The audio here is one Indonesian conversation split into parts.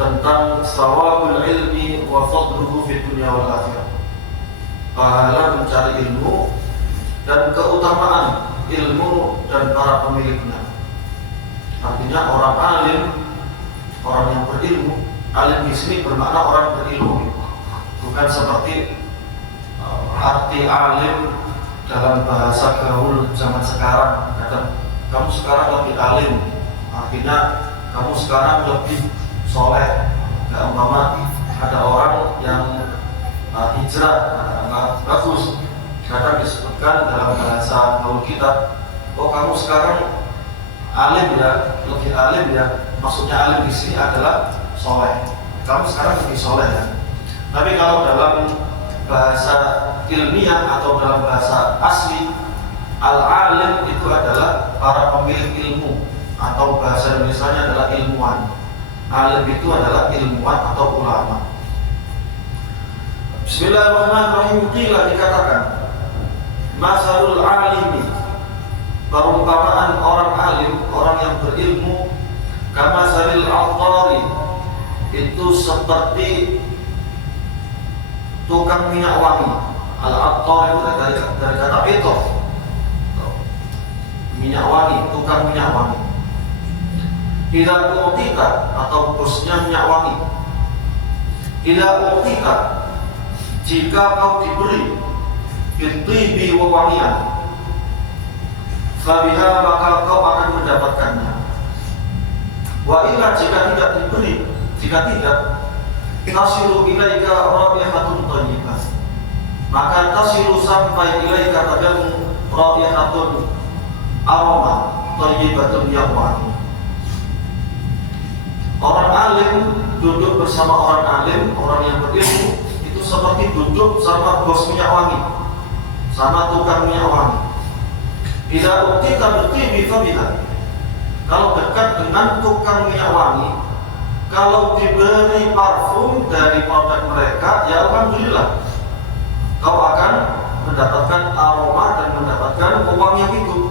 tentang thawabul ilmi wa fadluhu fid dunya wal akhirah. Pahala mencari ilmu dan keutamaan ilmu dan para pemiliknya. Artinya orang alim, orang yang berilmu. Alim di sini bermakna orang berilmu, bukan seperti arti alim dalam bahasa gaul zaman sekarang. Kadang kamu sekarang lebih alim, artinya kamu sekarang lebih soleh. Nah, umpama ada orang yang hijrah, bagus. Kadang disebutkan dalam bahasa gaul kita, oh kamu sekarang alim ya, lebih alim ya. Maksudnya alim di sini adalah soleh. Kamu sekarang lebih soleh ya. Tapi kalau dalam bahasa ilmiah atau dalam bahasa asli, al-alim itu adalah para pemilik ilmu, atau bahasa Indonesianya adalah ilmuwan. Alim itu adalah ilmuwan atau ulama. Bismillahirrahmanirrahim. Qila, dikatakan, masalul alimi, perumpamaan orang alim, orang yang berilmu, kama salil al-tari, itu seperti tukang minyak wangi. Al-attar itu dari kata itu, minyak wangi, tukang minyak wangi. Tidak utita, atau bosnya minyak wangi. Tidak utita, jika kau diberi bintibi wewangian, fabiha, maka kau akan mendapatkannya. Wa illa, jika tidak diberi, jika tidak, tasilu ilaika rabihatun thayyibah, maka tasilu sampai ilaika padamu rabihatun, aroma thayyibatun yang wangi. Orang alim duduk bersama orang alim, orang yang berilmu, itu seperti duduk sama bos minyak wangi, sama tukang minyak wangi. Tidak ukti tabti bifabiha, kalau dekat dengan tukang minyak wangi, kalau diberi parfum dari produk mereka, ya alhamdulillah, kau akan mendapatkan aroma dan mendapatkan wewangian itu.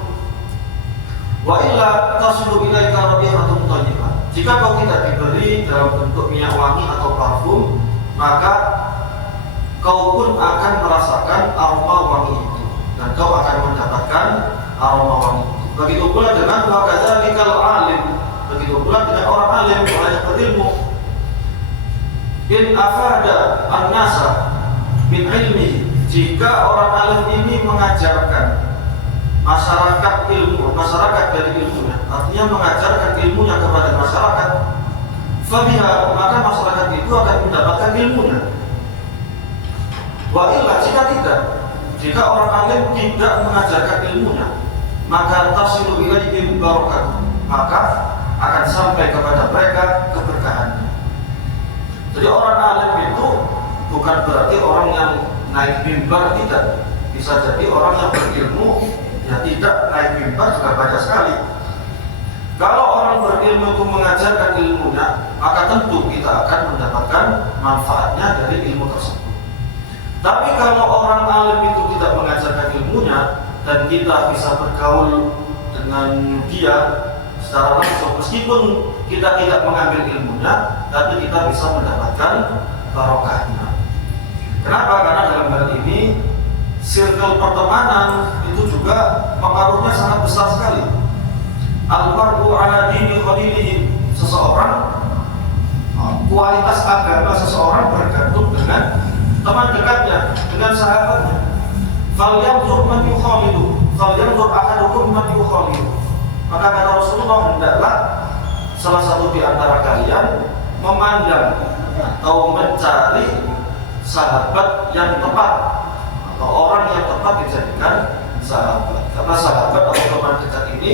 Wa illa tasilu ilaika rabihatun thayyibah, jika kau tidak diberi dalam bentuk minyak wangi atau parfum, maka kau pun akan merasakan aroma wangi itu, dan kau akan mendapatkan aroma wangi itu. Begitu pula dengan wa kadzalikal alim, begitu pula dengan orang alim, orang yang berilmu. In afada an-nasa min ilmi, jika orang alim ini mengajarkan masyarakat ilmu, masyarakat dari ilmunya, artinya mengajarkan ilmunya kepada masyarakat, fabiha, maka masyarakat itu akan mendapatkan ilmunya. Wa illa, jika tidak, jika orang alim tidak mengajarkan ilmunya, maka tasilu ilaihim barakatuh, maka akan sampai kepada mereka keberkahannya. Jadi orang alim itu bukan berarti orang yang naik mimbar, tidak. Bisa jadi orang yang berilmu ya tidak naik mimbar juga banyak sekali. Kalau orang berilmu itu mengajarkan ilmunya, maka tentu kita akan mendapatkan manfaatnya dari ilmu tersebut. Tapi kalau orang alim itu tidak mengajarkan ilmunya dan kita bisa bergaul dengan dia secara langsung, meskipun kita tidak mengambil ilmunya, tapi kita bisa mendapatkan barokahnya. Kenapa? Karena dalam hal ini circle pertemanan itu juga pengaruhnya sangat besar sekali. Al-mar'u ala dini khalilihi, seseorang, kualitas agama seseorang bergantung dengan teman dekatnya, dengan sahabatnya. Falyanzur man yukhalidu, falyanzur ahadukum man yukhalidu. Maka kata Rasulullah, hendaklah salah satu di antara kalian memandang atau mencari sahabat yang tepat, atau orang yang tepat dijadikan sahabat. Karena sahabat atau teman dekat ini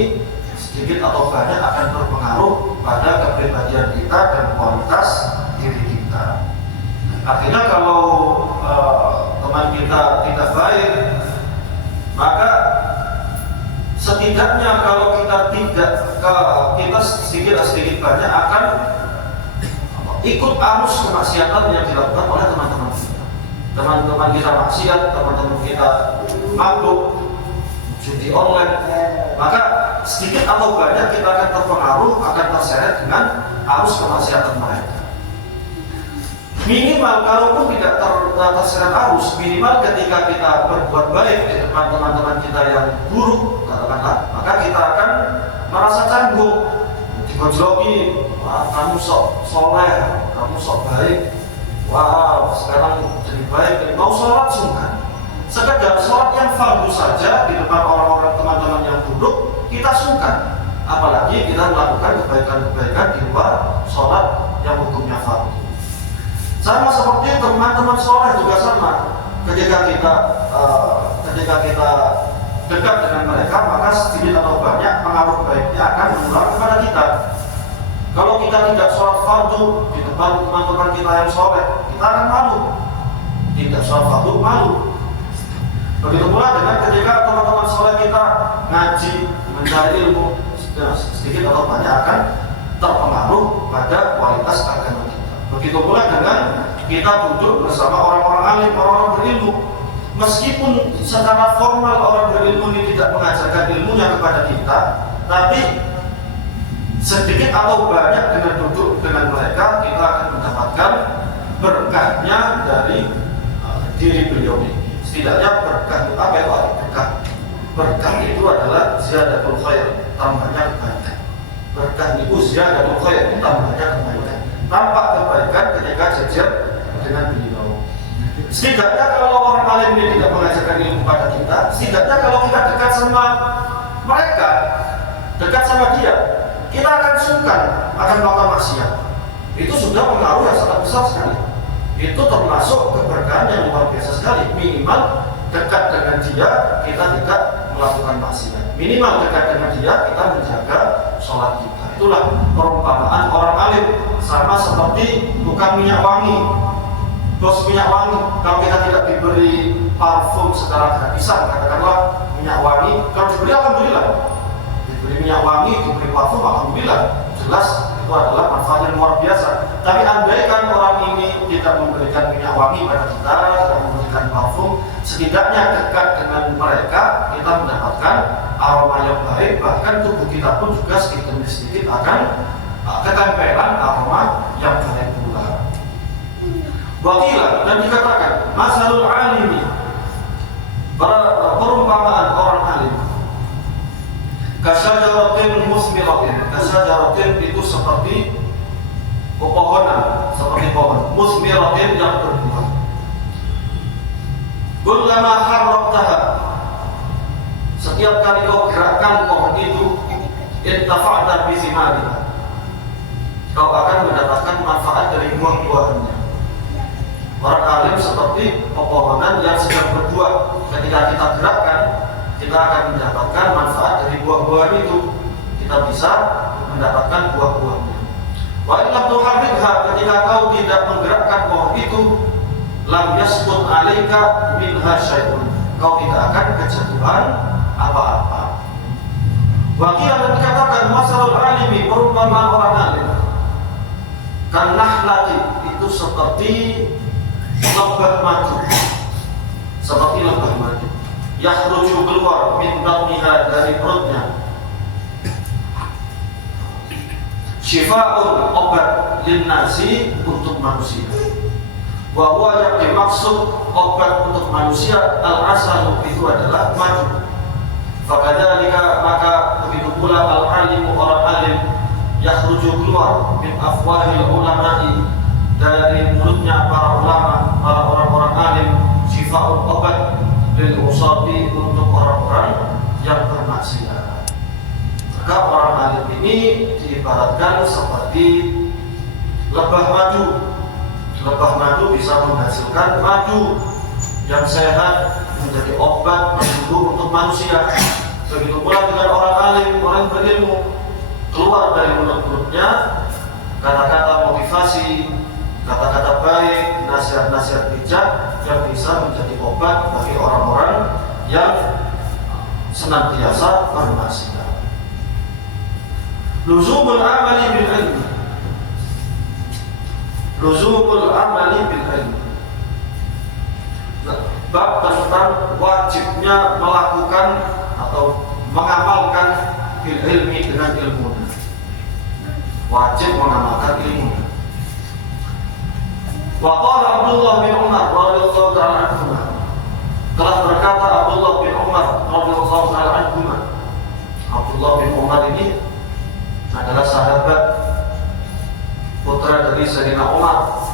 sedikit atau banyak akan berpengaruh pada kepribadian kita dan kualitas diri kita. Artinya kalau teman kita tidak baik, maka setidaknya kalau kita sedikit banyak akan ikut arus kemaksiatan yang dilakukan oleh teman-teman kita. Teman-teman kita maksiat, teman-teman kita mabuk, judi online, maka sedikit atau banyak kita akan terpengaruh, akan terseret dengan arus kemaksiatan mereka. Minimal kalaupun tidak terseret arus, minimal ketika kita berbuat baik di depan teman-teman kita yang buruk, katakanlah, maka kita akan merasa canggung, digojloki, wah kamu sok soleh, kamu sok baik, wah sekarang jadi baik, mau sholat sungkan. Sekedar sholat yang fardu saja di depan orang-orang teman-teman yang buruk, kita sungkan. Apalagi kita melakukan kebaikan-kebaikan di luar sholat yang hukumnya fardu. Sama seperti teman-teman soleh juga sama. Ketika kita dekat dengan mereka, maka sedikit atau banyak pengaruh baiknya akan menular kepada kita. Kalau kita tidak sholat fardu di depan teman-teman kita yang soleh, kita akan malu. Tidak sholat fardu, malu. Begitu pula dengan ketika teman-teman soleh kita ngaji, mencari ilmu, sedikit atau banyak akan terpengaruh pada kualitas agama kita. Begitu pula dengan kita duduk bersama orang-orang alim, orang-orang berilmu. Meskipun secara formal orang berilmu ini tidak mengajarkan ilmunya kepada kita, tapi sedikit atau banyak dengan duduk dengan mereka, kita akan mendapatkan berkahnya dari diri beliau ini. Setidaknya berkah itu apa ya Pak? Berkah itu adalah ziyadatul khair, tambahnya kebaikan. Berkah itu ziyadatul khair, tambahnya kebaikan. Tampak kebaikan ketika jajar dengan beliau. Setidaknya kalau orang alim ini tidak mengajarkan ilmu pada kita, setidaknya kalau kita dekat sama mereka, dekat sama dia, kita akan sungkan akan melakukan maksiat. Itu sudah pengaruh yang sangat besar sekali. Itu termasuk keberkahan yang luar biasa sekali. Minimal dekat dengan dia, kita tidak melakukan maksiat. Minimal dekat dengan dia, kita menjaga sholat kita. Itulah perumpamaan orang alim, sama seperti tukang minyak wangi. Bos minyak wangi, kalau kita tidak diberi parfum secara gratisan, katakanlah minyak wangi, kalau diberi alhamdulillah, diberi minyak wangi, diberi parfum alhamdulillah, jelas itu adalah manfaat yang luar biasa. Tapi andaikan orang ini tidak memberikan minyak wangi pada kita, tidak memberikan parfum, setidaknya dekat dengan mereka kita mendapatkan aroma yang baik, bahkan tubuh kita pun juga sedikit demi sedikit akan ketempelan aroma yang baik pula. Wakilah dan dikatakan masalul alimi, perumpamaan orang alim, kasyajaratin musmiratin. Kasyajaratin itu seperti pepohonan, seperti pohon musmiratin yang berbuah. Kullama harraqtaha, setiap kali kau gerakkan pohon itu, intafa'ta bi thimariha, kau akan mendapatkan manfaat dari buah-buahnya. Orang alim seperti pepohonan yang sedang berbuah. Ketika kita gerakkan, kita akan mendapatkan manfaat dari buah-buah itu. Kita bisa mendapatkan buah-buahnya. Wa illam tuharrikha, ketika kau tidak menggerakkan pohon itu, lam yasqut 'alaika minha syai'un, kau tidak akan kejatuhan apa-apa. Wa qila, dan dikatakan masalul alimi, perumpamaan orang alim, kan nahlati, itu seperti lebah madu, seperti lebah madu, yakhruju keluar min batniha, dari perutnya, syifa'un, obat, linnasi, untuk manusia. Wa huwa, yang dimaksud obat untuk manusia, al-asal, itu adalah madu. Fakadzalika, maka begitu pula al-alimu, orang alim, yakhruju keluar min afwahil ulama'i, dari mulutnya para ulama, para orang-orang alim, syifa'un, obat, lil usati, untuk orang-orang yang bermaksiat. Maka orang alim ini diibaratkan seperti lebah madu. Lebah madu bisa menghasilkan madu yang sehat, menjadi obat untuk manusia. Begitu pula dengan orang alim, orang berilmu, keluar dari mulut-mulutnya kata-kata motivasi, kata-kata baik, nasihat-nasihat bijak yang bisa menjadi obat bagi orang-orang yang senantiasa bermaksiat. Luzumul amali bil ilmi, luzumul amali bil ilmi, bab tentang wajibnya melakukan atau mengamalkan bil ilmi, dengan ilmu. Wajib mengamalkan ilmu. Waqala Abdullah bin Umar radhiyallahu ta'ala anhuma, telah berkata Abdullah bin Umar radhiyallahu ta'ala anhuma. Abdullah bin Umar ini adalah sahabat putra dari Sayyidina Umar.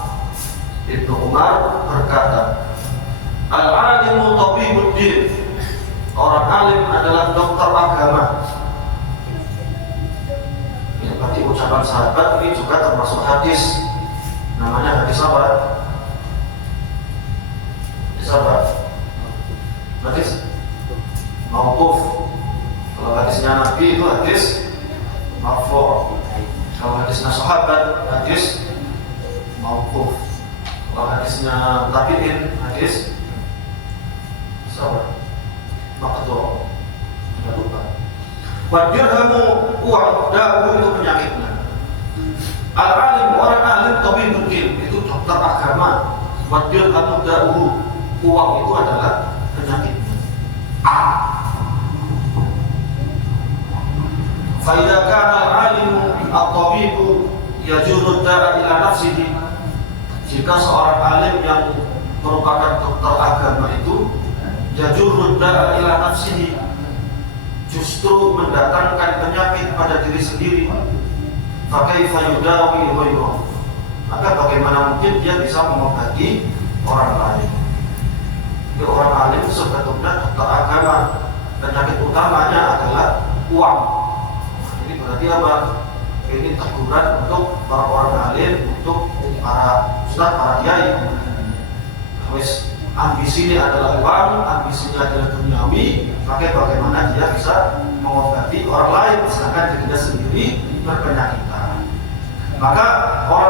Ibnu Umar berkata, al-alimu tabibuddin, orang alim adalah dokter agama. Ini berarti ucapan sahabat ini juga termasuk hadis. Namanya hadis apa? Hadis apa? Hadis mauquf. Kalau hadisnya Nabi itu hadis marfu'. Kalau hadisnya sahabat hadis mauquf. Kalau hadisnya tabi'in hadis sahabat maqtu'. Tidak lupa. Wadirhamu uang dahu itu penyakitnya. Al-alim orang alim tabibuddin itu dokter agama. Wadirhamu dahu uang itu adalah penyakitnya. Fa idza kana al-alimu at-tabibu yajurru da'a ila nafsihi, jika seorang alim yang merupakan dokter agama itu yajurru da'a ila nafsihi, justru mendatangkan penyakit pada diri sendiri, fa kaifa yudawi ghayrahu, maka bagaimana mungkin dia bisa mengobati orang lain. Jadi orang alim sebetulnya dokter agama, penyakit utamanya adalah uang. Ini berarti apa? Ini teguran untuk para orang alim, untuk para ustaz, para kiai. Wis ambisinya adalah uang, ambisinya adalah duniawi, maka bagaimana dia bisa mengobati orang lain sedangkan dirinya sendiri berpenyakitan. Maka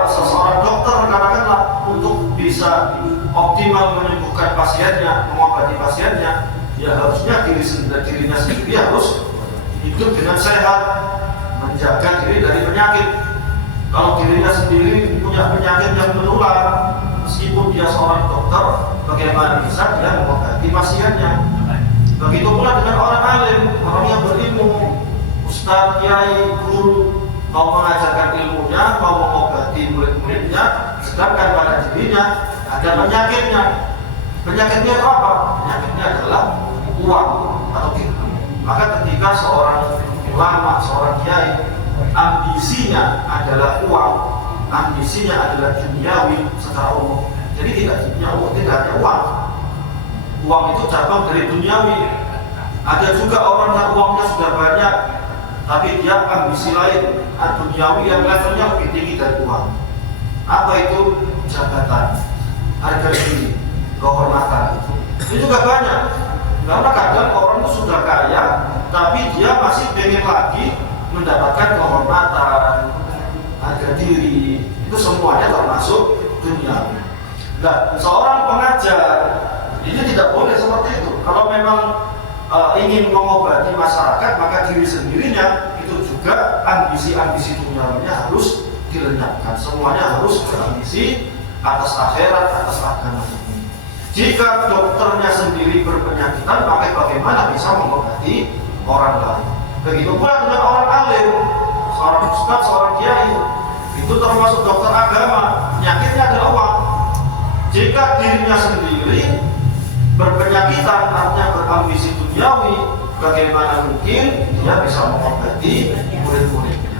seseorang dokter katakanlah untuk bisa optimal menyembuhkan pasiennya, mengobati pasiennya, ya harusnya dirinya sendiri harus hidup dengan sehat, menjaga diri dari penyakit. Kalau dirinya sendiri punya penyakit yang menular, meskipun dia seorang dokter, bagaimana bisa dia mengobati pasiennya? Begitu pula dengan orang alim, orang yang berilmu, ustaz, kiai, guru, mau mengajarkan ilmunya, mau mengobati murid-muridnya, sedangkan pada dirinya ada penyakitnya. Penyakitnya apa? Penyakitnya adalah uang atau dirham. Maka ketika seorang ulama, seorang kiai, ambisinya adalah uang, ambisinya adalah duniawi secara umum. Jadi tidak hanya uang. Uang itu cabang dari duniawi. Ada juga orang yang uangnya sudah banyak, tapi dia ambisi lain, duniawi yang levelnya lebih tinggi dari uang. Apa itu? Jabatan, harga diri, kehormatan. Ini juga banyak. Karena kadang orang itu sudah kaya, tapi dia masih pengen lagi mendapatkan kehormatan, harga diri. Itu semuanya termasuk duniawi. Nah, seorang pengajar ini tidak boleh seperti itu. Kalau memang ingin mengobati masyarakat, maka diri sendirinya itu juga ambisi-ambisi duniawinya harus dilenyapkan. Semuanya harus berambisi atas akhirat, atas agama ini. Jika dokternya sendiri berpenyakitan, maka bagaimana bisa mengobati orang lain? Begitu pula dengan orang alim, seorang ustaz, seorang kiai, itu termasuk dokter agama. Penyakitnya adalah uang. Jika dirinya sendiri berpenyakitan, artinya berambisi duniawi, bagaimana mungkin dia bisa mengobati murid-muridnya?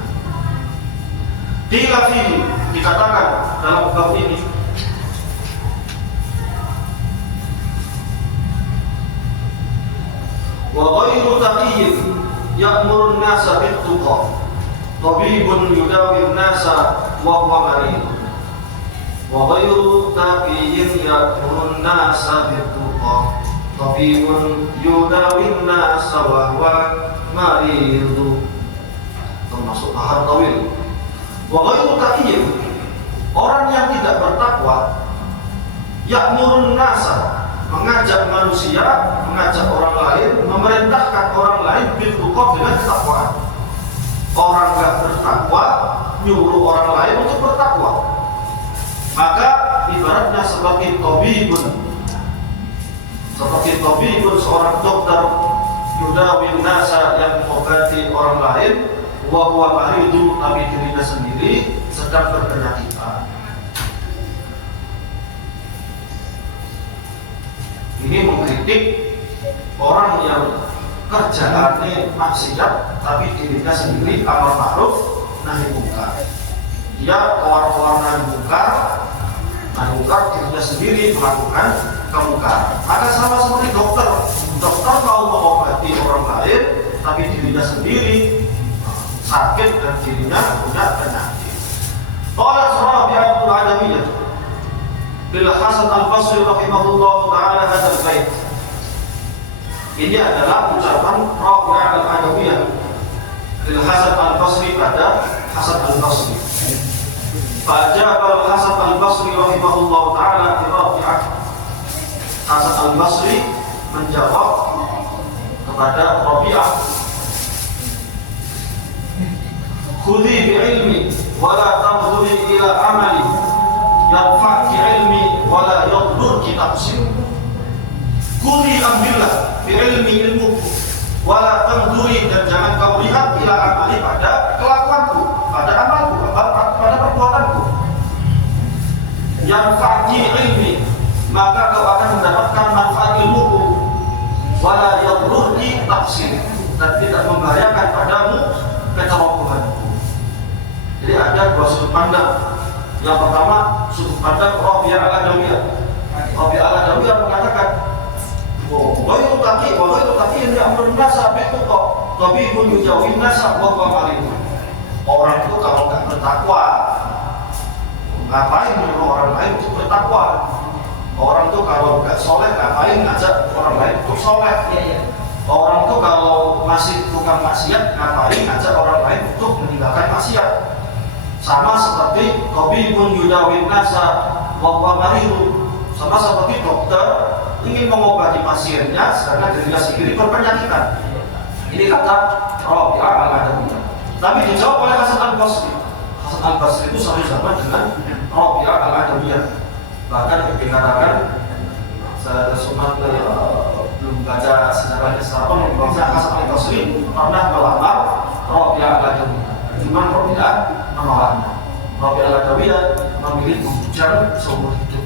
Dikatakan dalam bab ini, wa ghairu taqiyyin ya'murun nasa bit-tuqa, tabibun yudawi nasa wa huwa marid. Wa ghairu taqiyyin ya'murun nasa bit-tuqa, tabibun yudawi nasa wa huwa marid. Termasuk ahad tawil. Wa ghairu taqiyyin, orang yang tidak bertakwa, ya'murun nasa, mengajak manusia, mengajak orang lain, memerintahkan orang lain bil-tuqa, dengan ketakwaan. Orang enggak bertakwa nyuruh orang lain untuk bertakwa, maka ibaratnya seperti tabibun, seorang dokter yudawin nasa, yang mengobati orang lain, wa huwa maridu, tapi dirinya sendiri sedang berpenyakitan. Ini mengkritik orang yang kerjaannya maksiat tapi dirinya sendiri amar ma'ruf nahi munkar. Dia keluar-keluar nahi munkar, dirinya sendiri melakukan kemungkaran. Maka sama seperti dokter mau mengobati orang lain tapi dirinya sendiri sakit dan dirinya punya penyakit. Qala Rabi'ah al-Adawiyah bil Hasan al-Basri rahimahullah taala hadzal bait. Ini adalah ucapan Rabi'ah al-Adawiyah bil Hasan al-Basri pada Hasan al-Basri. Fa'ajaba al-Hasan al-Basri rahimahullah taala bi Rabi'ah. Hasan al-Basri menjawab kepada Rabi'ah, khudhi bi'ilmi wa la tanzuri ila amali yanfa'ki ilmi wa la yadurki tafsir. Khudhi, ambillah bi'ilmi, ilmu, wa la tanzuri, dan jangan kau lihat ila amali, pada kelakuanku, pada amalku, pada perbuatanku. Yanfa'ki ilmi, maka kau akan mendapatkan manfaat ilmuku. Wa la yadurki tafsir, dan tidak membahayakan padamu kecerobohanku. Jadi ada dua sudut pandang. Yang pertama, sudut pandang Rabi'ah al-Adawiyah. Rabi'ah al-Adawiyah mengatakan, wa itu taki yang amrun nasa itu kok tapi pun yujawin nasa wa malim. Orang itu kalau nggak bertakwa, ngapain menyuruh orang lain untuk bertakwa? Orang itu kalau nggak soleh, ngapain ngajak orang lain untuk soleh? Orang itu kalau masih tukang maksiat, ngapain ngajak orang lain untuk meninggalkan maksiat? Sama seperti tabibun yudawin nasa wa maridu, sama seperti dokter ingin mengobati pasiennya sedangkan dirinya sendiri berpenyakitan. Ini kata Rabi'ah al-Adawiyah. Tapi dijawab oleh Hasan al-Basri. Hasan al-Basri itu satu zaman dengan Rabi'ah al-Adawiyah. Bahkan dikatakan, saya sempat belum baca sejarahnya secara penuh, bahwa Hasan al-Basri pernah melamar Rabi'ah al-Adawiyah. Cuma Rabi'ah menolaknya. Rabi'ah al-Adawiyah memilih bujang seumur hidup.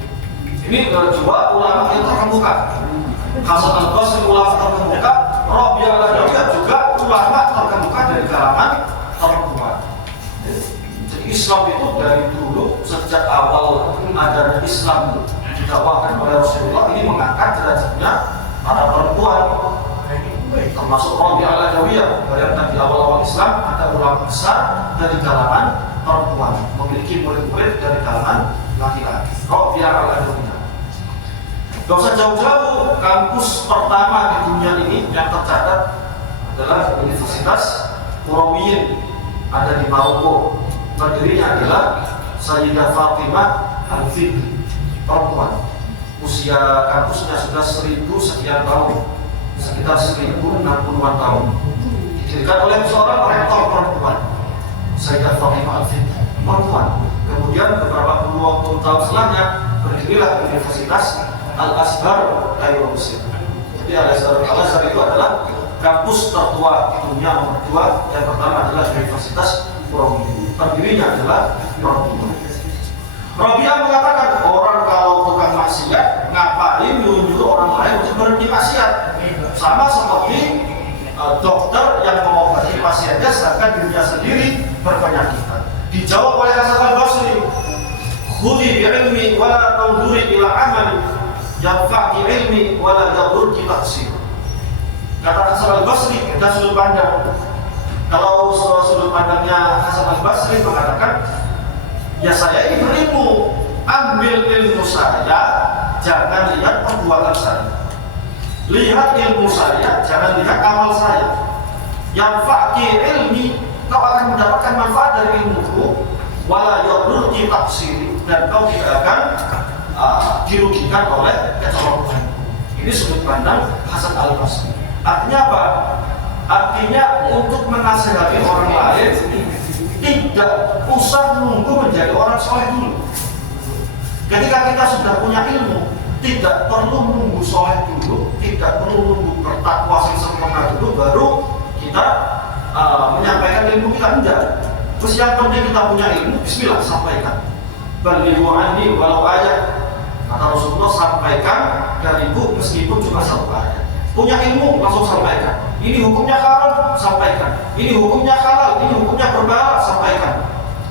Ini dua ulama yang terkemuka. Hasan al-Basri ulama terkemuka, Rabi'ah al-Adawiyah juga ulama terkemuka dari kalangan perempuan. Jadi Islam itu dari dulu, sejak awal ada Islam didakwakan oleh Rasulullah, ini mengangkat derajatnya para perempuan, termasuk Rabi'ah al-Adawiyah. Bayangkan di awal-awal Islam ada ulama besar dari kalangan perempuan, memiliki murid-murid dari kalangan laki-laki. Rabi'ah al-Adawiyah. Gak usah jauh-jauh, kampus pertama di dunia ini yang tercatat adalah Universitas Qarawiyyin, ada di Maroko. Pendirinya adalah Sayyidah Fatimah Al-Fidri, perempuan. Usia kampusnya sudah 1000 sekian tahun, sekitar 1060-an tahun. Didirikan oleh seorang rektor perempuan, Sayyidah Fatimah Al-Fidri, perempuan. Kemudian beberapa puluh tahun setelahnya berdirilah Universitas Al-Azhar Kairo Mesir. Jadi Al-Azhar itu adalah kampus tertua di dunia nomor 2. Yang pertama adalah Universitas Qarawiyyin. Pendirinya adalah perempuan. Rabi'ah mengatakan, orang kalau tukang maksiat ngapain nyuruh orang lain untuk berhenti maksiat? Sama seperti dokter yang mengobati pasiennya sedangkan dirinya sendiri berpenyakitan. Dijawab oleh Hasan al-Basri, khudhi bi'ilmi wa la tanzuri ila amali yanfa'ki ilmi wa la yadurki tafsir. Kata Hasan al-Basri, kita sudut pandang. Kalau sudut pandangnya Hasan al-Basri mengatakan, ya saya ini berilmu, ambil ilmu saya, jangan lihat perbuatan saya. Lihat ilmu saya, jangan lihat amal saya. Yanfa'ki ilmi, kau akan mendapatkan manfaat dari ilmuku, wa la yadurki tafsir, dan kau tidak akan dirugikan oleh kecerobohan. Ini sudut pandang Hasan al-Basri. Artinya apa? Artinya untuk menasihati orang lain tidak usah nunggu menjadi orang soleh dulu. Ketika kita sudah punya ilmu, tidak perlu nunggu soleh dulu, tidak perlu nunggu bertakwa sempurna dulu baru kita menyampaikan ilmu kita. Enggak. Terus yang penting kita punya ilmu, bismillah sampaikan. Balighu anni walau ayat. Kata Rasulullah, sampaikan dariku meskipun cuma satu ayat. Punya ilmu langsung sampaikan. Ini hukumnya haram, sampaikan. Ini hukumnya halal, ini hukumnya berbahaya, sampaikan.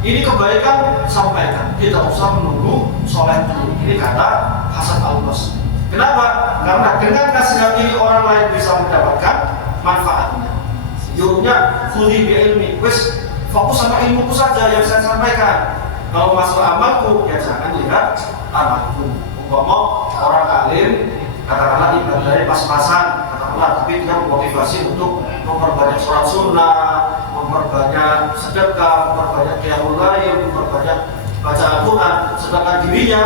Ini kebaikan, sampaikan. Tidak usah menunggu soleh dulu. Ini kata Hasan Al-Basri. Kenapa? Karena dengan nasihat ini orang lain bisa mendapatkan manfaatnya. Yurnya khudhi bi ilmi, wis fokus sama ilmuku saja yang saya sampaikan. Kalau masalah amalku, ya jangan lihat amalku. Umpama orang alim, katakanlah ibadahnya pas-pasan, katakanlah, tapi dia memotivasi untuk memperbanyak sholat sunnah, memperbanyak sedekah, memperbanyak qiyamul lail, memperbanyak baca Al-Quran. Sedangkan dirinya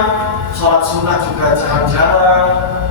sholat sunnah juga jarang-jarang,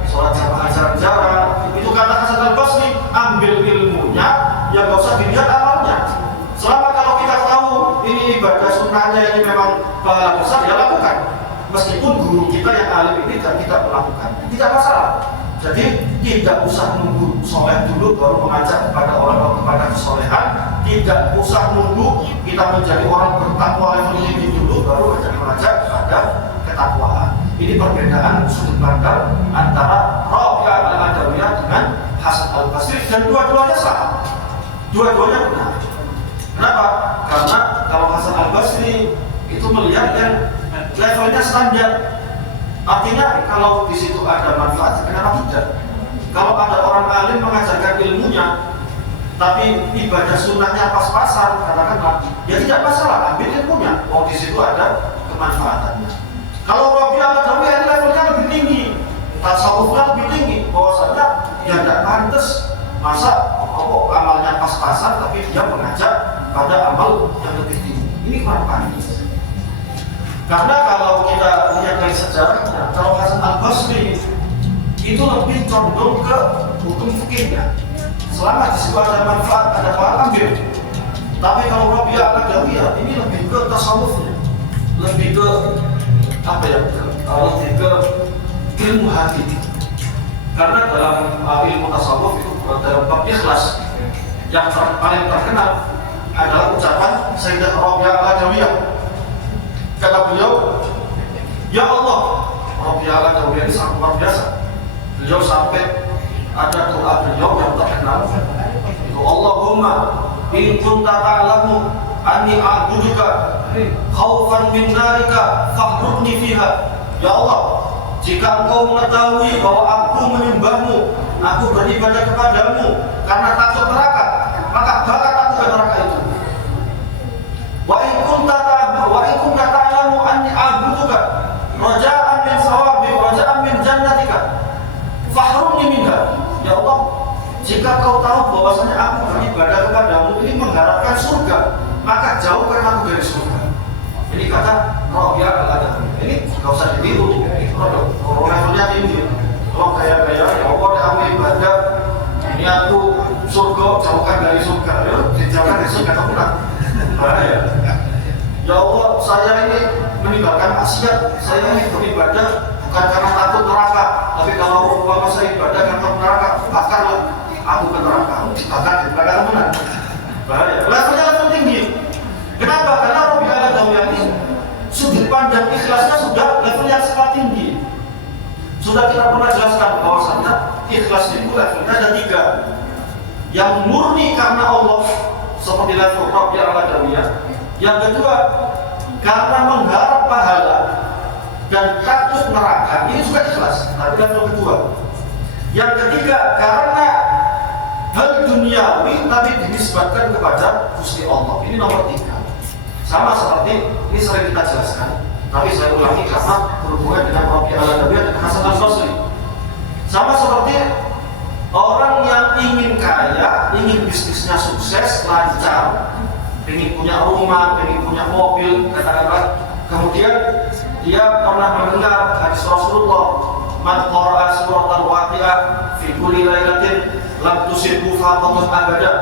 sholat jamaah jarang-jarang. Itu kata Hasan Al-Basri, ambil ilmunya, ya gak usah dilihat amalnya. Selama kalau kita tahu ini ibadah sunnahnya ini memang pahala besar, ya lakukan. Meskipun guru kita yang alim ini tidak melakukan, tidak masalah. Jadi tidak usah nunggu soleh dulu baru mengajak kepada orang kepada kesolehan. Tidak usah nunggu kita menjadi orang bertakwa yang tinggi dulu baru mengajak kepada ketakwaan. Ini perbedaan sudut pandang antara Rabi'ah Al-Adawiyah dengan Hasan Al-Basri, dan dua-duanya sama, dua-duanya benar. Kenapa? Karena kalau Hasan Al-Basri itu melihat yang levelnya standar. Artinya kalau di situ ada manfaat, kenapa tidak? Kalau ada orang alim mengajarkan ilmunya, tapi ibadah sunnahnya pas-pasan, katakanlah, ya tidak masalah, ambil ilmunya. Oh, di situ ada kemanfaatannya. Kalau Rabi'ah Al-Adawiyah ini levelnya lebih tinggi, tasawufnya lebih tinggi, bahwasanya ya tidak pantas masa amalnya pas-pasan, tapi dia mengajak pada amal yang lebih tinggi. Ini kurang pantas. Karena kalau kita lihat dari sejarahnya, kalau Hasan Al-Basri itu lebih condong ke hukum fikihnya. Selama di situ ada manfaat, ada pahala, ambil. Tapi kalau Rabi'ah Al-Adawiyah ini lebih ke tasawufnya, lebih ke apa ya? Lebih ke ilmu hati. Karena dalam ilmu tasawuf itu dalam bab ikhlas yang paling terkenal adalah ucapan Sayyidah Rabi'ah Al-Adawiyah. Kata beliau, ya Allah, Rabi'ah Al-Adawiyah ini sangat luar biasa. Beliau sampai ada doa beliau yang terkenal, itu Allahumma in kunta ta'lamu anni a'buduka khaufan min narika fahrukni fiha. Ya Allah, jika engkau mengetahui bahwa aku menyembahmu, aku beribadah kepadamu karena takut neraka, maka bakar aku ke neraka itu. Wa in kunta ta'lamu anni a'buduka raja'an min sawabi raja'an min jannatika fahrumni minha. Ya Allah, jika kau tahu bahwasanya aku beribadah kepadamu ini mengharapkan surga, maka jauhkan aku dari surga. Ini kata Rabi'ah Al-Adawiyah. Ini gak usah ditiru, ini levelnya tinggi. Kalau kayak ya Allah, aku ibadah, ini aku surga, jauhkan dari surga. Ya, dijauhkan dari surga, kamu nak bahaya. Ya Allah, saya ini meninggalkan maksiat, saya ini beribadah bukan karena takut neraka, tapi kalau umpama saya ibadah karena neraka, bakarlah aku ke neraka, dibakar di belakang menang. Bahaya. Levelnya level tinggi. Kenapa? Karena Rabi'ah Al-Adawiyah ini sudut pandang ikhlasnya sudah levelnya sangat tinggi. Sudah kita pernah jelaskan bahwasanya ikhlas itu levelnya ada 3. Yang murni karena Allah seperti level Rabi'ah Al-Adawiyah. Yang kedua, karena mengharap pahala dan takut neraka, ini juga ikhlas, tapi level kedua. Yang ketiga, karena hal duniawi tapi dinisbatkan kepada Gusti Allah, ini nomor 3. Sama seperti ini sering kita jelaskan, tapi saya ulangi karena berhubungan dengan Rabi'ah Al-Adawiyah dan Hasan Al-Basri. Sama seperti orang yang ingin kaya, ingin bisnisnya sukses, lancar, ingin punya rumah, ingin punya mobil, katakanlah. Kemudian dia pernah mendengar hadis Rasulullah, man qara'a suratal Waqi'ah fi kulli lailatin lam tusibhu faqatun abada.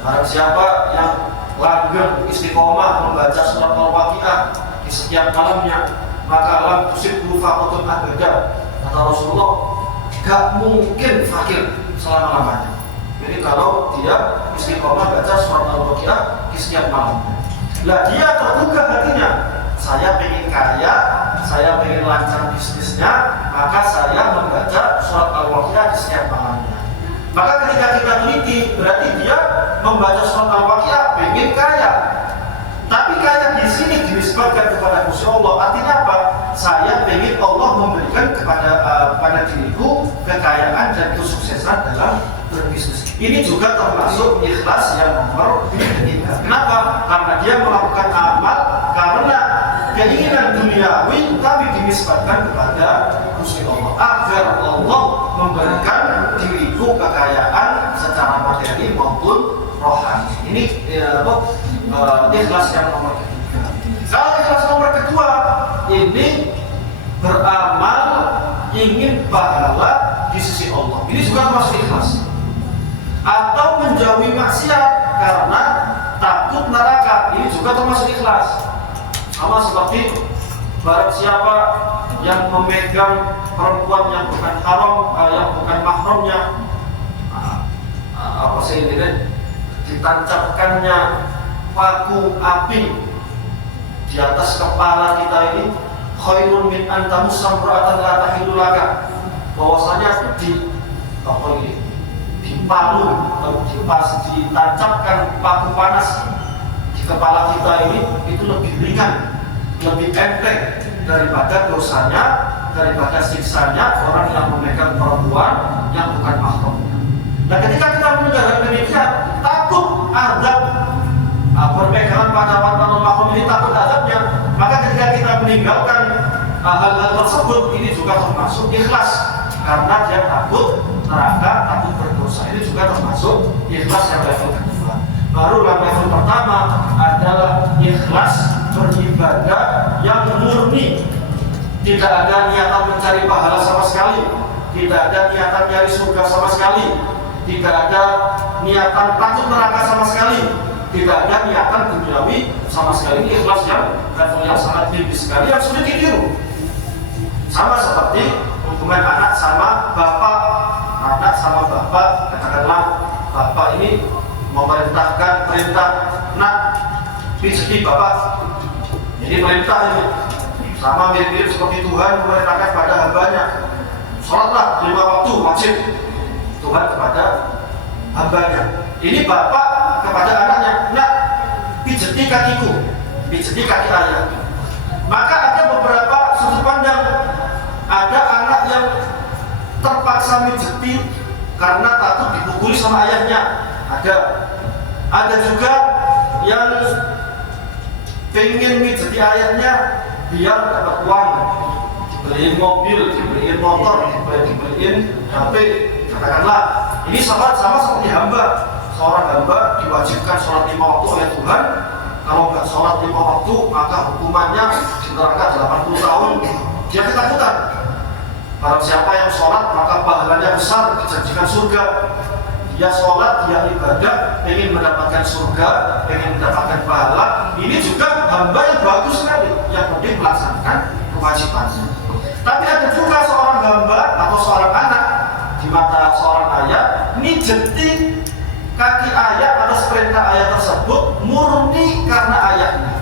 Barang siapa yang langgeng istiqomah membaca surat Al-Waqi'ah di setiap malamnya, maka lam tusibhu faqatun abada. Kata Rasulullah, gak mungkin fakir selama-lamanya. Jadi kalau dia istiqomah baca surat Al-Waqi'ah di setiap malam, lah dia terbuka hatinya, saya pengen kaya saya ingin lancar bisnisnya, maka saya membaca surat Al-Waqiah di setiap malamnya. Maka ketika kita teliti, berarti dia membaca surat Al-Waqiah ingin kaya. Tapi kaya di sini dinisbatkan kepada Gusti Allah. Artinya apa? Saya ingin Allah memberikan pada diriku kekayaan dan kesuksesan dalam berbisnis. Ini juga termasuk ikhlas yang nomor 3. Kenapa? Karena dia melakukan amal karena keinginan duniawi, tapi dinisbatkan kepada Gusti Allah agar Allah memberikan diriku kekayaan secara materi maupun rohani. Ini ikhlas yang nomor 3. Kalau ikhlas nomor 2 ini beramal ingin pahala di sisi Allah. Ini juga termasuk ikhlas. Atau menjauhi maksiat karena takut neraka. Ini juga termasuk ikhlas. Sama seperti barang siapa yang memegang perempuan yang bukan haram, yang bukan mahramnya, apa sih ini? Ditancapkannya paku api di atas kepala kita ini, khairun min antamussam ra'atan la tahillu laka. Bahwasanya dipalu atau ditancapkan paku panas di kepala kita ini itu lebih ringan, lebih enteng daripada dosanya, daripada siksanya orang yang memegang perempuan yang bukan mahramnya. Nah, ketika kita mendengar demikian, takut azab berpegangan pada wanita non-mahram ini, takut azabnya, maka ketika kita meninggalkan hal-hal tersebut, ini juga termasuk ikhlas karena dia takut neraka, takut berdosa. Ini juga termasuk ikhlas yang level kedua. Baru level pertama adalah ikhlas beribadah yang murni, tidak ada niatan mencari pahala sama sekali, tidak ada niatan nyari surga sama sekali, tidak ada niatan takut neraka sama sekali, tidak ada niatan duniawi sama sekali. Ini ikhlas yang level yang sangat tinggi sekali, yang sulit ditiru. Sama seperti hubungan anak sama bapak. Anak sama bapak, katakanlah bapak ini memerintahkan perintah, nak pijeti bapak. Jadi perintah ini sama mirip-mirip seperti Tuhan memerintahkan pada hambanya, sholatlah 5 waktu wajib. Tuhan kepada hambanya. Ini bapak kepada anaknya, nak pijeti kakiku, pijeti kaki ayah. Maka ada beberapa sudut pandang. Ada anak yang terpaksa mijeti karena takut dipukuli sama ayahnya. Ada juga yang pengen mijeti ayahnya biar dapat uang, dibeliin mobil, dibeliin motor, dibeliin HP. Katakanlah ini sama seperti hamba. Seorang hamba diwajibkan sholat 5 waktu oleh Tuhan. Kalau nggak sholat 5 waktu, maka hukumannya di neraka 80 tahun. Dia ketakutan. Barang siapa yang sholat, maka pahalanya besar, dijanjikan surga. Dia sholat, dia ibadah, ingin mendapatkan surga, ingin mendapatkan pahala. Ini juga hamba yang bagus sekali, yang penting melaksanakan kewajibannya. Tapi ada juga seorang hamba atau seorang anak di mata seorang ayah, mijeti kaki ayah atas perintah ayah tersebut murni karena ayahnya,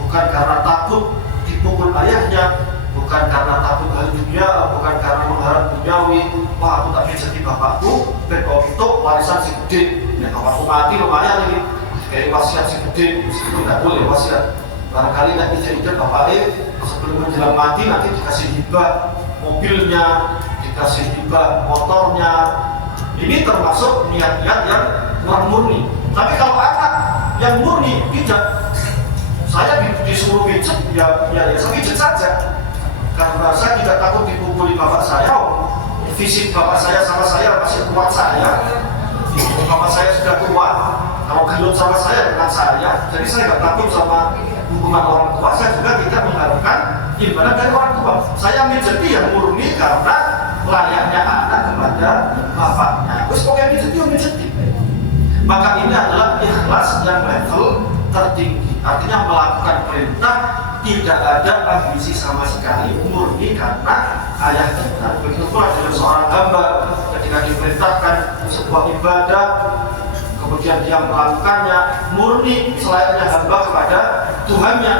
bukan karena takut dipukul ayahnya, bukan karena takut hal dunia, bukan karena mengharap duniawi. Wah, aku tak mijeti bapakku, ben untuk warisan si gede. Ya, kalau aku mati lumayan ini, kayak wasiat si gede, meskipun tidak boleh wasiat. Barangkali nanti jadi bapaknya sebelum menjelang mati nanti dikasih hibah mobilnya, dikasih hibah motornya. Ini termasuk niat-niat yang kurang murni. Tapi kalau anak yang murni, tidak. Saya disuruh pijet, ya saya pijet saja. Karena saya tidak takut dipukuli bapak saya. Fisik bapak saya sama saya masih kuat saya. Bapak saya sudah tua. Kalau gelut sama saya dengan saya, jadi saya nggak takut sama hukuman orang tua. Saya juga tidak mengharapkan imbalan dari orang tua. Saya mijeti yang murni karena layaknya anak kepada bapaknya. Terus pokoknya mijeti. Maka ini adalah ikhlas yang level tertinggi. Artinya melakukan perintah tidak ada ambisi sama sekali, murni karena ayah kita. Begitu pula dengan seorang hamba ketika diperintahkan sebuah ibadah, kemudian dia melakukannya murni selayaknya hamba kepada Tuhannya.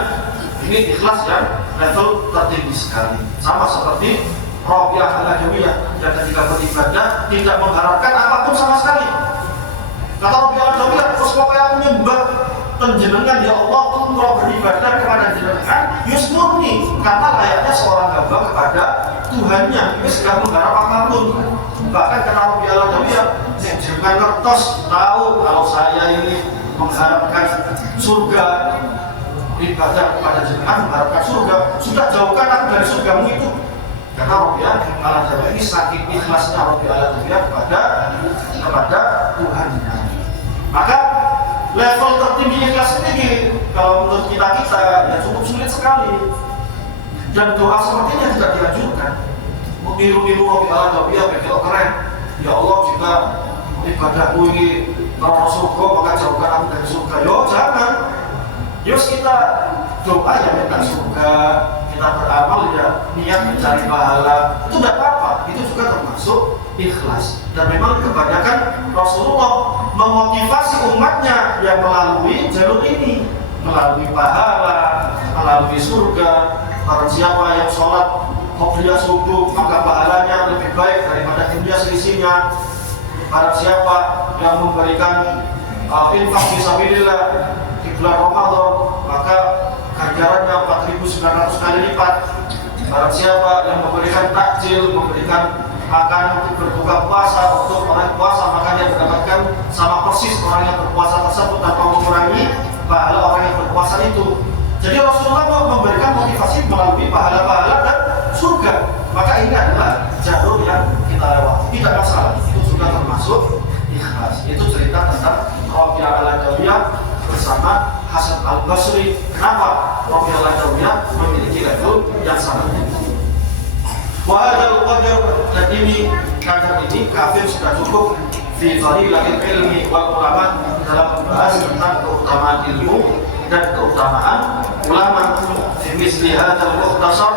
Ini ikhlas yang level tertinggi sekali. Sama seperti Rabi'ah al-Adawiyah yang ketika beribadah tidak mengharapkan apapun sama sekali. Kata Rabi'ah al-Adawiyah, terus pokoknya aku nyembah penjenengan ya Allah, kalau beribadah kepada jenengan yusmurni, kata layaknya seorang hamba kepada Tuhannya, itu sudah mengharap apapun. Bahkan kata Rabi'ah al-Adawiyah, jangan ngertos tahu kalau saya ini mengharapkan surga, ibadah kepada jenengan mengharapkan surga, sudah jauhkan aku dari surgamu itu. Karena Rabi'ah al-Adawiyah ini saking ikhlasnya Rabi'ah al-Adawiyah kepada Tuhannya. Maka level tertinggi ikhlas ini kalau menurut kita ya cukup sulit sekali. Dan doa seperti ini tidak dianjurkan. Meniru-niru Rabi'ah al-Adawiyah begitu keren. Ya Allah, jika ibadahku ini karena surga maka jauhkan aku dari surga. Yo jangan. Yus kita doa ya minta surga, kita beramal ya niat mencari pahala, itu tidak apa-apa, itu juga termasuk ikhlas. Dan memang kebanyakan Rasulullah memotivasi umatnya yang melalui jalur ini, melalui pahala, melalui surga. Barang siapa yang sholat qobliyah subuh maka pahalanya lebih baik daripada dunia selisihnya. Barang siapa yang memberikan infak fisabilillah di bulan Ramadan maka ganjarannya 4.900 kali lipat. Barang siapa yang memberikan takjil, memberikan makan untuk berbuka puasa untuk orang puasa, maka dia mendapatkan sama persis orang yang berpuasa tersebut tanpa mengurangi pahala orang yang berpuasa itu. Jadi Rasulullah memberikan motivasi melalui pahala-pahala dan surga. Maka ini adalah jalur yang kita lewati, tidak masalah. Itu juga termasuk ikhlas. Itu cerita tentang Rabi'ah al-Adawiyah bersama Hasan al-Basri. Kenapa Rabi'ah al-Adawiyah memiliki level yang sangat tinggi? Wahadal qadar, dan ini kadar ini kafir sudah cukup fi fadilatil ilmi wal ulama, dalam membahas tentang keutamaan ilmu dan keutamaan ulama fi misli hadzal mukhtasar,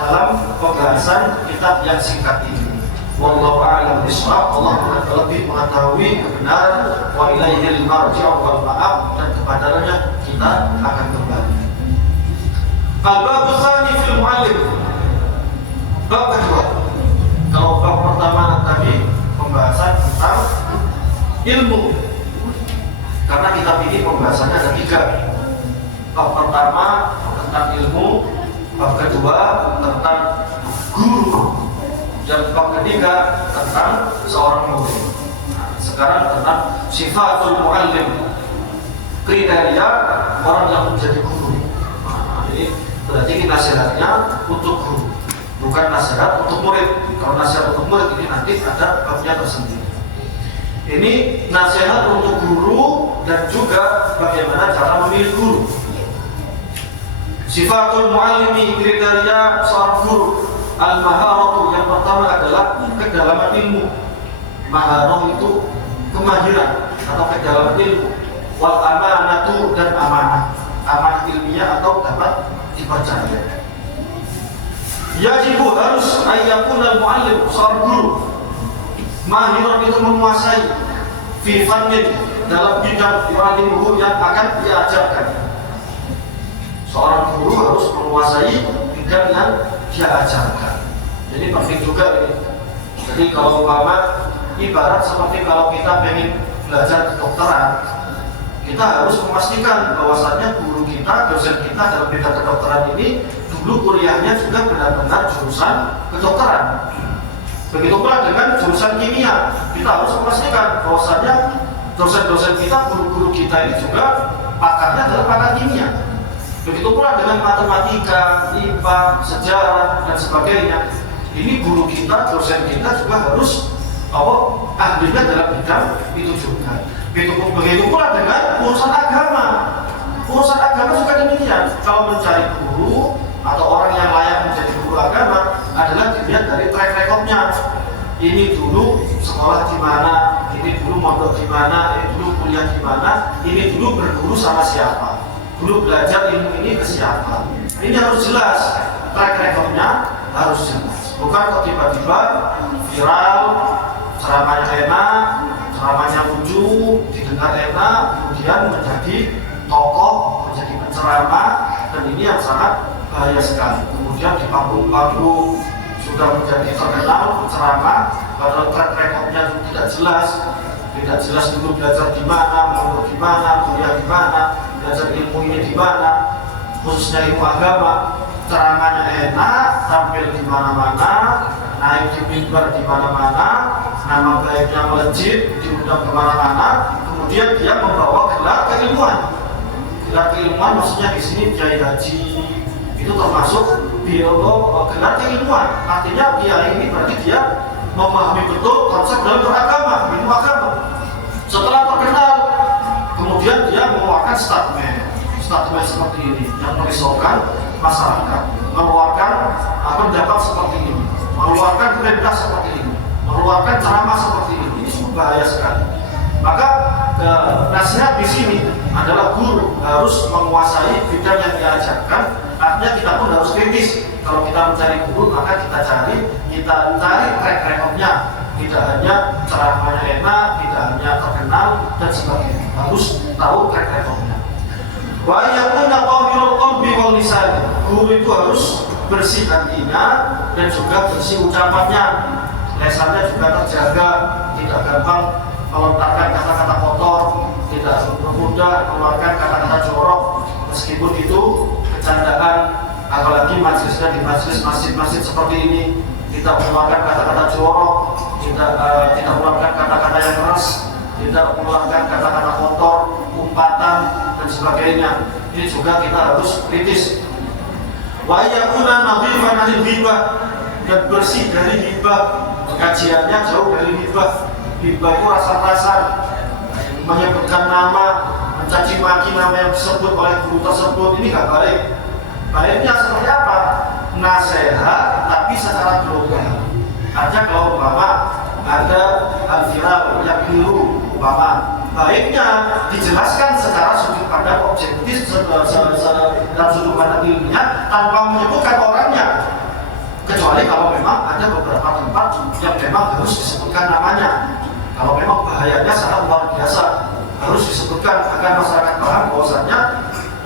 dalam pembahasan kitab yang singkat ini. Wallahu a'lam bishawab. Allah lebih mengetahui kebenaran, wa ilaihil marji'u wal ma'ab, dan kepadanya kita akan kembali. Al-bab tsani fil mu'allim. Bab kedua. Kalau bab pertama tadi pembahasan tentang ilmu, karena kitab ini pembahasannya ada 3. Bab pertama tentang ilmu, bab kedua tentang guru, dan bab ketiga tentang seorang murid. Sekarang tentang sifatul muallim, kriteria orang yang menjadi guru. Jadi berarti ini nasihatnya untuk guru, bukan nasihat untuk murid. Kalau nasihat untuk murid ini nanti ada babnya tersendiri. Ini nasihat untuk guru dan juga bagaimana cara memilih guru. Sifatul muallimi, kriteria seorang guru. Al-maharatu, yang pertama adalah kedalaman ilmu. Maharah itu kemahiran atau kedalaman ilmu. Wal amanatu, dan amanah. Amanah ilmiah atau dapat dipercaya. Yajibu, harus ayyakunal muallim, seorang guru mahiran, itu menguasai fi fannin, dalam bidang ilmu yang akan diajarkan. Seorang guru harus menguasai bidang yang dia ajarkan. Jadi penting juga ini. Jadi kalau umpama ibarat seperti kalau kita ingin belajar kedokteran, kita harus memastikan bahwasannya guru kita, dosen kita dalam bidang kedokteran ini dulu kuliahnya juga benar-benar jurusan kedokteran. Begitu pula dengan jurusan kimia, kita harus memastikan bahwasannya dosen-dosen kita, guru-guru kita ini juga pakarnya adalah pakar kimia. Begitu pula dengan matematika, IPA, sejarah, dan sebagainya. Ini guru kita, dosen kita juga harus ahlinya dalam bidang itu juga. Begitu pula dengan urusan agama. Urusan agama juga demikian. Kalau mencari guru atau orang yang layak menjadi guru agama adalah dilihat dari track record-nya. Ini dulu sekolah di mana, ini dulu mondok di mana, ini dulu kuliah di mana, ini dulu berguru sama siapa, dulu belajar ilmu ini ke siapa. Ini harus jelas, track record-nya harus jelas. Bukan kok tiba-tiba viral, ceramahnya enak, ceramahnya lucu, didengar enak, kemudian menjadi tokoh, menjadi penceramah, dan ini yang sangat bahaya sekali. Kemudian di panggung-panggung sudah menjadi terkenal ceramah, padahal track recordnya tidak jelas dulu belajar di mana, mau di mana, kuliah di mana, belajar ilmu ini di mana, khususnya ilmu agama. Ceramahnya enak, tampil di mana-mana, naik di mimbar di mana-mana, nama baiknya melejit, diundang kemana-mana. Kemudian dia membawa gelar keilmuan. Gelar keilmuan maksudnya di sini kiai haji, itu termasuk biolog gelar keilmuan. Artinya kiai ini berarti dia memahami betul konsep dalam beragama, ilmu agama. Setelah terkenal, kemudian dia mengeluarkan statement seperti ini yang merisaukan masyarakat, mengeluarkan pendapat seperti ini, mengeluarkan perintah seperti ini, mengeluarkan ceramah seperti ini. Ini sungguh bahaya sekali. Maka nasihat di sini adalah guru harus menguasai bidang yang diajarkan. Artinya kita pun harus kritis. Kalau kita mencari guru, maka kita cari track recordnya. Tidak hanya ceramahnya enak, tidak hanya terkenal dan sebagainya. Harus tahu track recordnya. Wa yakuna qawiyul qalbi wal lisan. Guru itu harus bersih hatinya dan juga bersih ucapannya. Lesannya juga terjaga, tidak gampang melontarkan kata-kata kotor, tidak mudah mengeluarkan kata-kata jorok. Meskipun itu kecandaan, apalagi majelisnya di majelis masjid-masjid seperti ini, tidak mengeluarkan kata-kata jorok, tidak mengeluarkan kata-kata yang keras, tidak mengeluarkan kata-kata kotor, umpatan dan sebagainya. Ini juga kita harus kritis. Wa yakuna nadhifan 'anil ghibah, dan bersih dari ghibah. Kajiannya jauh dari ghibah. Ghibah itu rasan-rasan, menyebutkan nama, mencaci maki nama yang disebut oleh guru tersebut. Ini nggak baik. Baiknya seperti apa? Nasihat tapi secara global. Artinya kalau umpama ada al-viral yang keliru, umpama baiknya dijelaskan secara sudut pandang objektif, dalam sudut pandang ilmiah tanpa menyebutkan orangnya. Kecuali kalau memang ada beberapa tempat yang memang harus disebutkan namanya. Kalau memang bahayanya sangat luar biasa, harus disebutkan agar masyarakat paham bahwasannya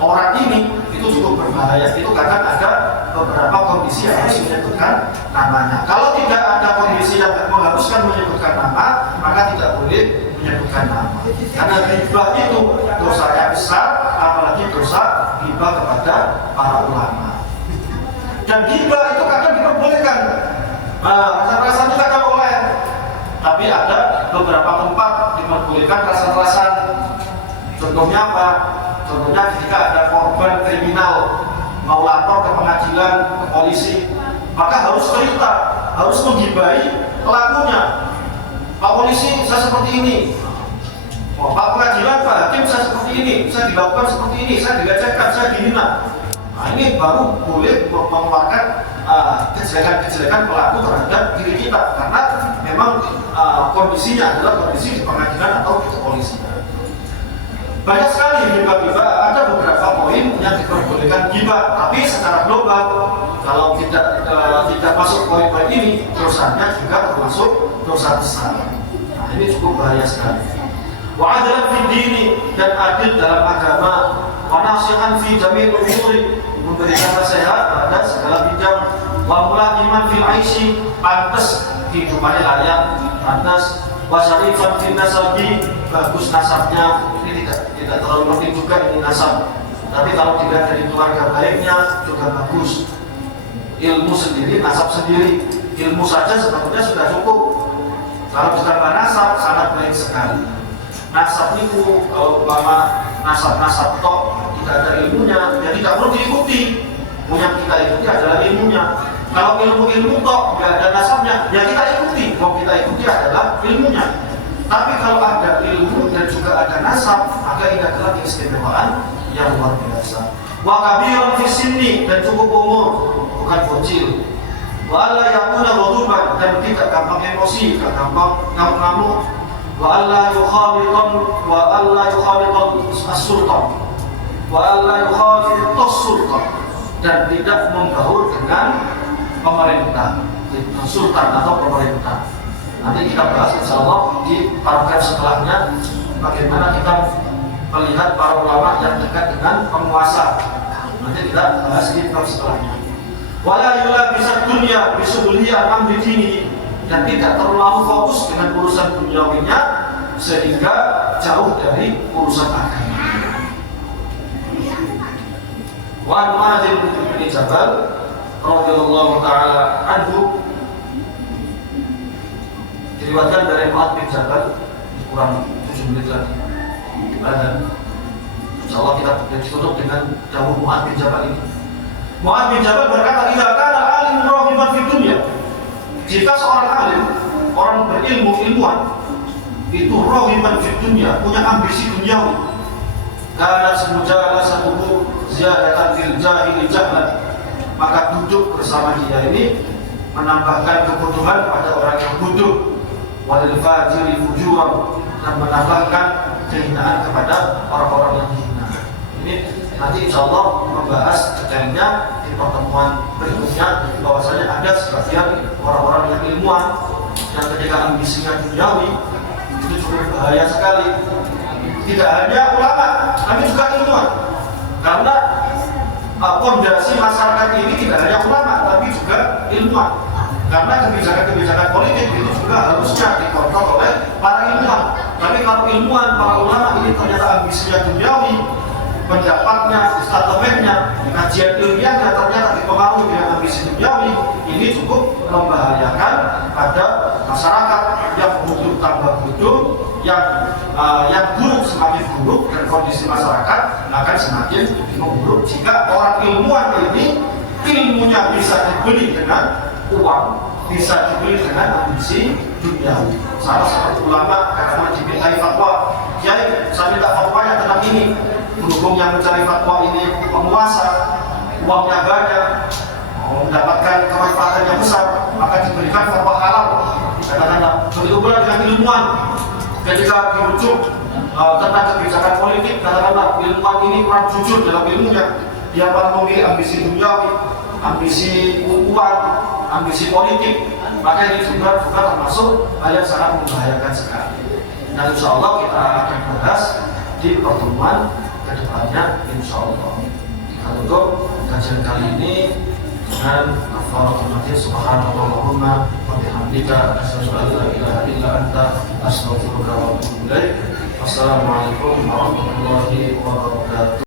orang ini itu cukup berbahaya. Itu karena ada beberapa kondisi yang harus menyebutkan namanya. Kalau tidak ada kondisi yang mengharuskan menyebutkan nama, maka tidak boleh menyebutkan nama. Karena ghibah itu dosanya besar, apalagi dosa ghibah kepada para ulama. Dan ghibah itu kadang diperbolehkan, rasa-rasa itu kadang boleh. Tapi ada beberapa tempat diperbolehkan rasa-rasa. Contohnya apa? Contohnya ketika ada korban kriminal mau lapor ke pengadilan, ke polisi, maka harus cerita, harus menggibahi pelakunya. Pak polisi, saya seperti ini. Oh, Pak pengadilan, Pak hakim, saya seperti ini. Saya dilakukan seperti ini, saya dilecehkan, saya dihina. Nah, ini baru boleh mengeluarkan kejelekan-kejelekan pelaku terhadap diri kita, karena memang kondisinya adalah kondisi di pengadilan atau di kepolisian. Banyak sekali ghibah-ghibah, ada beberapa poin yang diperbolehkan ghibah, tapi secara global. Kalau tidak masuk poin-poin ini, dosanya juga termasuk dosa besar. Nah, ini cukup bahaya sekali. Wa adalan fi dini, dan adil dalam agama. Wa nasihan fi jamil umuri, memberikan nasihat pada segala bidang. Wa mula'iman fil aishi, pantas kehidupannya layak, pantas. Wa syarifan fil nasabi, bagus nasabnya. Ini tidak terlalu penting juga ini nasab. Tapi kalau dilihat dari keluarga baiknya juga bagus. Ilmu sendiri, nasab sendiri, ilmu saja sebetulnya sudah cukup. Kalau ditambah nasab sangat baik sekali. Nasab itu kalau umpama nasab tok tidak ada ilmunya, jadi tidak perlu diikuti. Yang kita ikuti adalah ilmunya. Kalau ilmu tok tidak ada nasabnya, ya kita ikuti. Yang kita ikuti adalah ilmunya. Tapi kalau ada ilmu dan juga ada nasab, maka ini adalah keistimewaan yang luar biasa. Wa kabirun fi sinni, dan cukup umur, bukan bocil. Wa alla yakuna ghaduban, dan tidak gampang emosi, tidak gampang ngamuk-ngamuk. Wa alla yukhalitan as-sultan. Wa alla yukhalitan as-sultan, dan tidak membaur dengan pemerintah, sultan atau pemerintah. Nanti kita bahas insyaallah di paragraf setelahnya bagaimana kita melihat para ulama yang dekat dengan penguasa. Nanti kita bahas di bab setelahnya. Wala yulabisad dunya bisubuliya amri dini, dan tidak terlalu fokus dengan urusan duniawinya sehingga jauh dari urusan agama. Wa Muadz bin Jabal radhiyallahu taala anhu, diriwayatkan dari Muadz bin Jabal, kurang 7 menit lagi. Insyaallah kita ditutup dengan dawuh Muadz bin Jabal ini. Muadz bin Jabal berkata, "Idza kana alim rahiman fid dunya." Jika seorang alim, orang berilmu, ilmuwan, itu rahiman fid dunya, punya ambisi duniawi, karena semujala satuhu ziyadatan fil jahili jahlan, maka duduk bersama dia ini menambahkan kebodohan pada orang yang bodoh, walil fajiri fujuran, dan menambahkan kehinaan kepada orang-orang yang hina. Ini nanti insyaallah membahas detailnya di pertemuan berikutnya, bahwasanya ada sebagian orang-orang yang ilmuwan yang ketika ambisinya duniawi itu cukup bahaya sekali. Tidak hanya ulama, tapi juga ilmuwan. Karena fondasi masyarakat ini tidak hanya ulama, tapi juga ilmuwan. Karena kebijakan-kebijakan politik itu juga harusnya dikontrol oleh para ilmuwan. Tapi kalau ilmuwan, para ulama ini ternyata ambisinya duniawi, pendapatnya, statementnya, kajian ilmiahnya ternyata dipengaruhi dengan ambisi duniawi, ini cukup membahayakan pada masyarakat yang bodoh tambah bodoh, yang buruk semakin buruk, dan kondisi masyarakat akan semakin memburuk jika orang ilmuwan ini ilmunya bisa dibeli dengan uang, bisa dibeli dengan ambisi duniawi. Salah satu ulama karena dimintai fatwa, "Kiai, saya minta fatwanya tentang ini." Berhubung yang mencari fatwa ini penguasa, uangnya banyak, mendapatkan kemanfaatan yang besar, maka diberikan fatwa halal. Katakanlah, begitu pula dengan ilmuwan, ketika dirujuk tentang kebijakan politik, katakanlah ilmuwan ini kurang jujur dalam ilmunya, dia malah memilih ambisi duniawi, ambisi uang, ambisi politik, maka ini juga termasuk hal yang sangat membahayakan sekali. Dan insya Allah kita akan bahas di pertemuan kedepannya, insya Allah. Kita tutup kajian kali ini dengan kafaratul majlis, subhanallahumma wa bihamdika, asyhadu an la ilaha illa anta, astaghfiruka wa atubu ilaik. Wassalamualaikum warahmatullahi wabarakatuh.